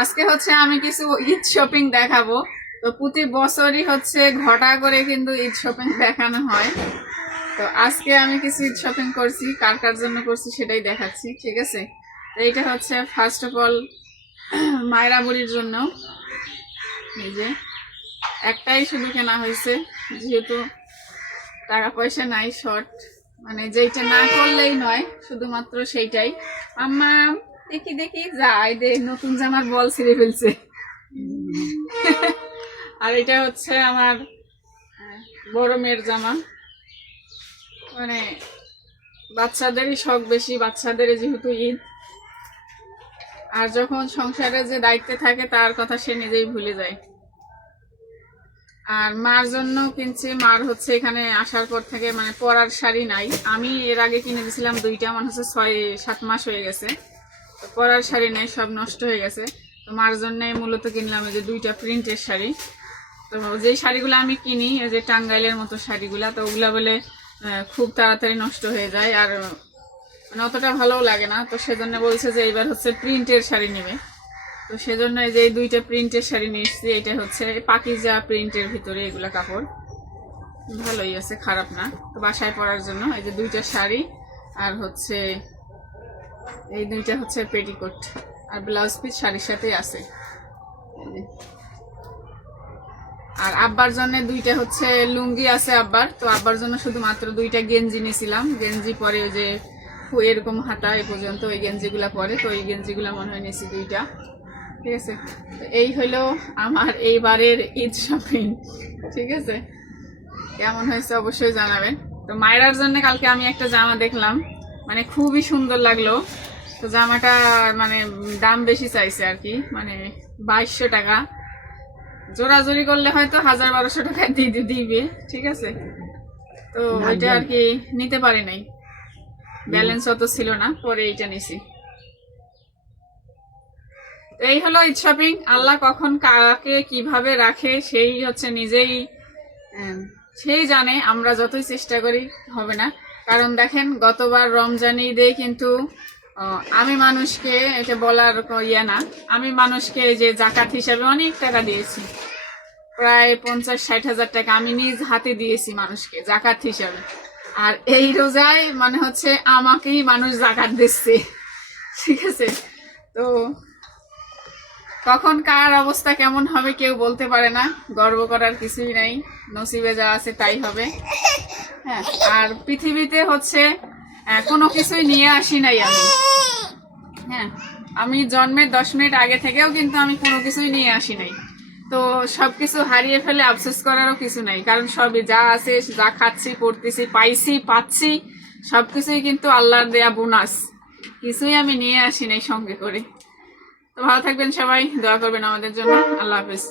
আজকে হচ্ছে আমি কিছু ঈদ শপিং দেখাবো। তো প্রতি বছরই হচ্ছে ঘটা করে কিন্তু ঈদ শপিং দেখানো হয়। তো আজকে আমি কিছু ঈদ শপিং করছি, কার কার জন্য করছি সেটাই দেখাচ্ছি, ঠিক আছে? তো এইটা হচ্ছে ফার্স্ট অফ অল মায়েরা বুড়ির জন্য। এই যে একটাই শুধু কেনা হয়েছে, যেহেতু টাকা পয়সা নাই, শর্ট মানে যেইটা না করলেই নয়, শুধুমাত্র সেইটাই। আম্মা দেখি দেখি যাই দে, নতুন জামার বল ছিঁড়ে ফেলছে। আর এটা হচ্ছে আমার বড় মেয়ের জামা। মানে বাচ্চাদেরই শখ বেশি, বাচ্চাদের যেহেতু ঈদ, আর যখন সংসারে যে দায়িত্বে থাকে তার কথা সে নিজেই ভুলে যায়। আর মার জন্য কিনছি, মার হচ্ছে এখানে আসার পর থেকে মানে পরার শাড়ি নাই। আমি এর আগে কিনে দিয়েছিলাম দুইটা, মনে হচ্ছে 6-7 মাস হয়ে গেছে। তো পরার শাড়ি নেই, সব নষ্ট হয়ে গেছে। তো মার জন্য মূলত কিনলাম এই যে দুইটা প্রিন্টের শাড়ি। তো যেই শাড়িগুলো আমি কিনি, এই যে টাঙ্গাইলের মতো শাড়িগুলা, তো ওগুলা বলে খুব তাড়াতাড়ি নষ্ট হয়ে যায়, আর মানে অতটা ভালোও লাগে না। তো সেজন্য বলছে যে এইবার হচ্ছে প্রিন্টের শাড়ি নেবে। তো সেজন্য এই যে দুইটা প্রিন্টের শাড়ি নিয়ে এসেছি। এটা হচ্ছে পাকিজা প্রিন্টের ভিতরে, এগুলা কাপড় ভালোই আছে, খারাপ না। তো বাসায় পরার জন্য এই যে দুইটা শাড়ি, আর হচ্ছে এই দুইটা হচ্ছে পেটিকোট, আর ব্লাউজ পিস শাড়ির সাথেই আছে। আর আব্বার জন্য দুইটা হচ্ছে লুঙ্গি আছে আব্বার। তো আব্বার জন্য শুধুমাত্র দুইটা গেঞ্জি নিয়েছিলাম। গেঞ্জি পরে ওই যে এরকম হাতা এ পর্যন্ত ওই গেঞ্জিগুলা পরে, তো ওই গেঞ্জিগুলা মনে হয় নিয়েছি দুইটা, ঠিক আছে? তো এই হলো আমার এইবারের ঈদ শপিং, ঠিক আছে? কেমন হয়েছে অবশ্যই জানাবেন। তো মায়েরার জন্য কালকে আমি একটা জামা দেখলাম, মানে খুবই সুন্দর লাগলো। তো জামাটা মানে দাম বেশি চাইছে আর কি, মানে 2200 টাকা। জোরাজোরি করলে হয়তো 1000-1200 টাকা দিবে, ঠিক আছে? তো ওইটা আর কি নিতে পারি নাই, ব্যালেন্স অত ছিল না, পরে এইটা নিছি। এই হলো ঈদ শপিং। আল্লাহ কখন কাকে কিভাবে রাখে সেই হচ্ছে নিজেই সেই জানে। আমরা যতই চেষ্টা করি হবে না। কারণ দেখেন গতবার রমজান ঈদে কিন্তু আমি মানুষকে, এটা বলার ইয়ে না, আমি মানুষকে যে জাকাত হিসাবে অনেক টাকা দিয়েছি, প্রায় 50-60 হাজার টাকা আমি নিজ হাতে দিয়েছি মানুষকে জাকাত হিসাবে। আর এই রোজায় মানে হচ্ছে আমাকেই মানুষ জাকাত দিচ্ছে, ঠিক আছে? তো কখন কার অবস্থা কেমন হবে কেউ বলতে পারে না, গর্ব করার কিছুই নাই, নসিবে যা আছে তাই হবে। হ্যাঁ, আর পৃথিবীতে হচ্ছে কোনো কিছুই নিয়ে আসি নাই আমি। হ্যাঁ, আমি জন্মের 10 মিনিট আগে থেকেও কিন্তু আমি কোনো কিছুই নিয়ে আসি নাই। তো সবকিছু হারিয়ে ফেলে আফসোস করারও কিছু নাই, কারণ সবই যা আছে, যা খাচ্ছি, পড়তেছি, পাইছি, পাচ্ছি, সবকিছুই কিন্তু আল্লাহর দেয়া বোনাস। কিছুই আমি নিয়ে আসি নাই সঙ্গে করে। তো ভালো থাকবেন সবাই, দোয়া করবেন আমাদের জন্য। আল্লাহ হাফেজ।